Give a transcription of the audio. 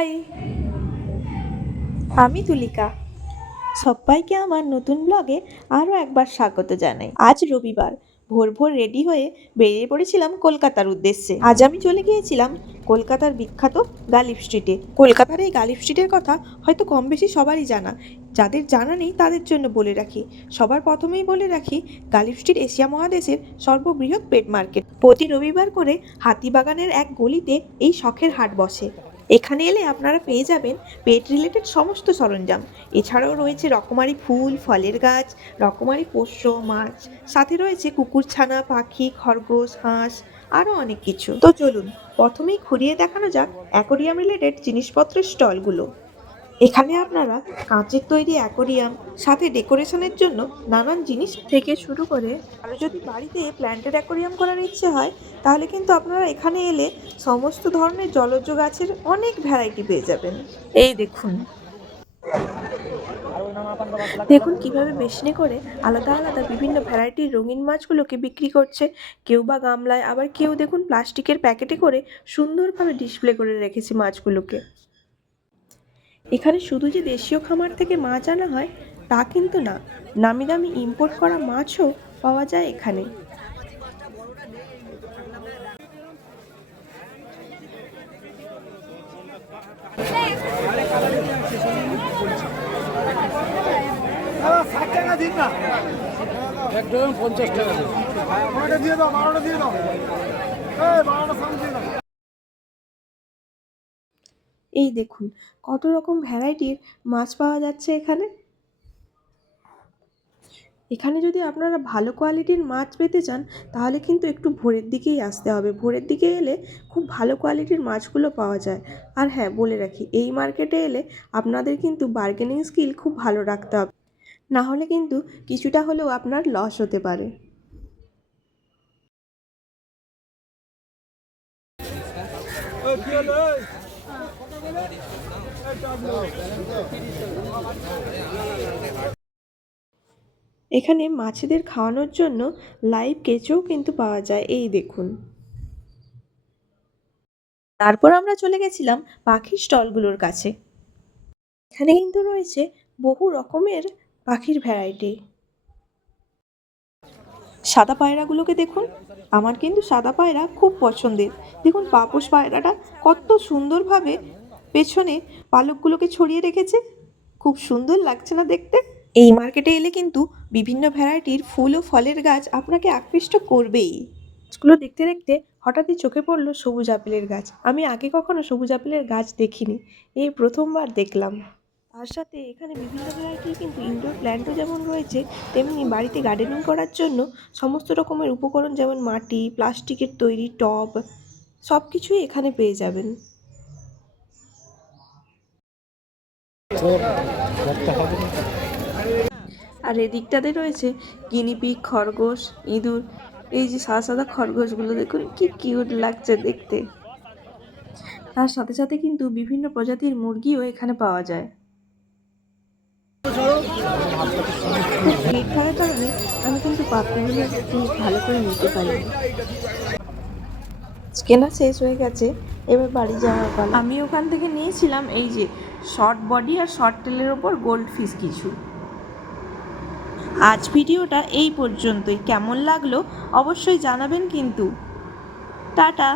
High, আমি তুলিকা। সবাইকে আমার নতুন ব্লগে আরও একবার স্বাগত জানাই। আজ রবিবার, ভোর ভোর রেডি হয়ে বেরিয়ে পড়েছিলাম কলকাতার উদ্দেশ্যে। আজ আমি চলে গিয়েছিলাম কলকাতার বিখ্যাত গালিফ স্ট্রিটে। কলকাতার এই গালিফ স্ট্রিটের কথা হয়তো কম বেশি সবারই জানা। যাদের জানা নেই তাদের জন্য বলে রাখি। সবার প্রথমেই বলে রাখি, গালিফ স্ট্রিট এশিয়া মহাদেশের সর্ববৃহৎ পেট মার্কেট। প্রতি রবিবার করে হাতিবাগানের এক গলিতে এই শখের হাট বসে। এখানে এলে আপনারা পেয়ে যাবেন পেট রিলেটেড সমস্ত সরঞ্জাম। এছাড়াও রয়েছে রকমারি ফুল, ফলের গাছ, রকমারি পোষ্য মাছ, সাথে রয়েছে কুকুরছানা, পাখি, খরগোশ, হাঁস, আরও অনেক কিছু। তো চলুন প্রথমেই ঘুরিয়ে দেখানো যাক অ্যাকোরিয়াম রিলেটেড জিনিসপত্রের স্টলগুলো। এখানে আপনারা কাঁচের তৈরি অ্যাকোরিয়াম, সাথে ডেকোরেশনের জন্য নানান জিনিস থেকে শুরু করে, আরও যদি বাড়িতে প্ল্যান্টেড অ্যাকোরিয়াম করার ইচ্ছে হয় তাহলে কিন্তু আপনারা এখানে এলে সমস্ত ধরনের জলজ গাছের অনেক ভ্যারাইটি পেয়ে যাবেন। এই দেখুন দেখুন কিভাবে বেসনে করে আলাদা আলাদা বিভিন্ন ভ্যারাইটির রঙিন মাছগুলোকে বিক্রি করছে। কেউ বা গামলায়, আবার কেউ দেখুন প্লাস্টিকের প্যাকেটে করে সুন্দরভাবে ডিসপ্লে করে রেখেছে মাছগুলোকে। এখানে শুধু যে দেশীয় খামার থেকে মাছ আনা হয় তা কিন্তু না, নামি দামি ইম্পোর্ট করা মাছও পাওয়া যায় এখানে। এই দেখুন কত রকম ভ্যারাইটির মাছ পাওয়া যাচ্ছে এখানে। এখানে যদি আপনারা ভালো কোয়ালিটির মাছ পেতে চান তাহলে কিন্তু একটু ভোরের দিকেই আসতে হবে। ভোরের দিকে এলে খুব ভালো কোয়ালিটির মাছগুলো পাওয়া যায়। আর হ্যাঁ, বলে রাখি, এই মার্কেটে এলে আপনাদের কিন্তু বার্গেনিং স্কিল খুব ভালো রাখতে হবে, না হলে কিন্তু কিছুটা হলেও আপনার লস হতে পারে। এখানে মাছেদের খাওয়ানোর জন্য লাইভ কেঁচোও কিন্তু পাওয়া যায়, এই দেখুন। তারপর আমরা চলে গেছিলাম পাখির স্টলগুলোর কাছে। এখানে কিন্তু রয়েছে বহু রকমের পাখির ভ্যারাইটি। সাদা পায়রাগুলোকে দেখুন, আমার কিন্তু সাদা পায়রা খুব পছন্দের। দেখুন পাপোশ পায়রাটা কত সুন্দরভাবে পেছনে পালকগুলোকে ছড়িয়ে রেখেছে, খুব সুন্দর লাগছে না দেখতে? এই মার্কেটে এলে কিন্তু বিভিন্ন ভ্যারাইটির ফুল ও ফলের গাছ আপনাকে আকৃষ্ট করবেই। গাছগুলো দেখতে দেখতে হঠাৎই চোখে পড়লো সবুজ আপেলের গাছ। আমি আগে কখনো সবুজ আপেলের গাছ দেখিনি, এই প্রথমবার দেখলাম। তার সাথে এখানে বিভিন্ন ভ্যারাইটির কিন্তু ইনডোর প্ল্যান্টও যেমন রয়েছে, তেমনি বাড়িতে গার্ডেনিং করার জন্য সমস্ত রকমের উপকরণ, যেমন মাটি, প্লাস্টিকের তৈরি টব, সব কিছুই এখানে পেয়ে যাবেন। আর এদিকটাতে রয়েছে গিনিপিগ, খরগোশ, ইঁদুর। এই যে সাদা সাদা খরগোশগুলো দেখুন কি কিউট লাগছে দেখতে। তার সাথে সাথে কিন্তু বিভিন্ন প্রজাতির মুরগিও এখানে পাওয়া যায়। খুব ভিড় থাকার কারণে আমি কিন্তু পাখিগুলো ভালো করে নিতে পারিনি। কেনা শেষ হয়ে গেছে, এবার বাড়ি যাওয়ার পালা। আমি ওখান থেকে নিয়েছিলাম এই যে শর্ট বডি আর শর্ট টেলের ওপর গোল্ড ফিশ কিছু। আজ ভিডিওটা এই পর্যন্তই। কেমন লাগলো অবশ্যই জানাবেন কিন্তু। টাটা।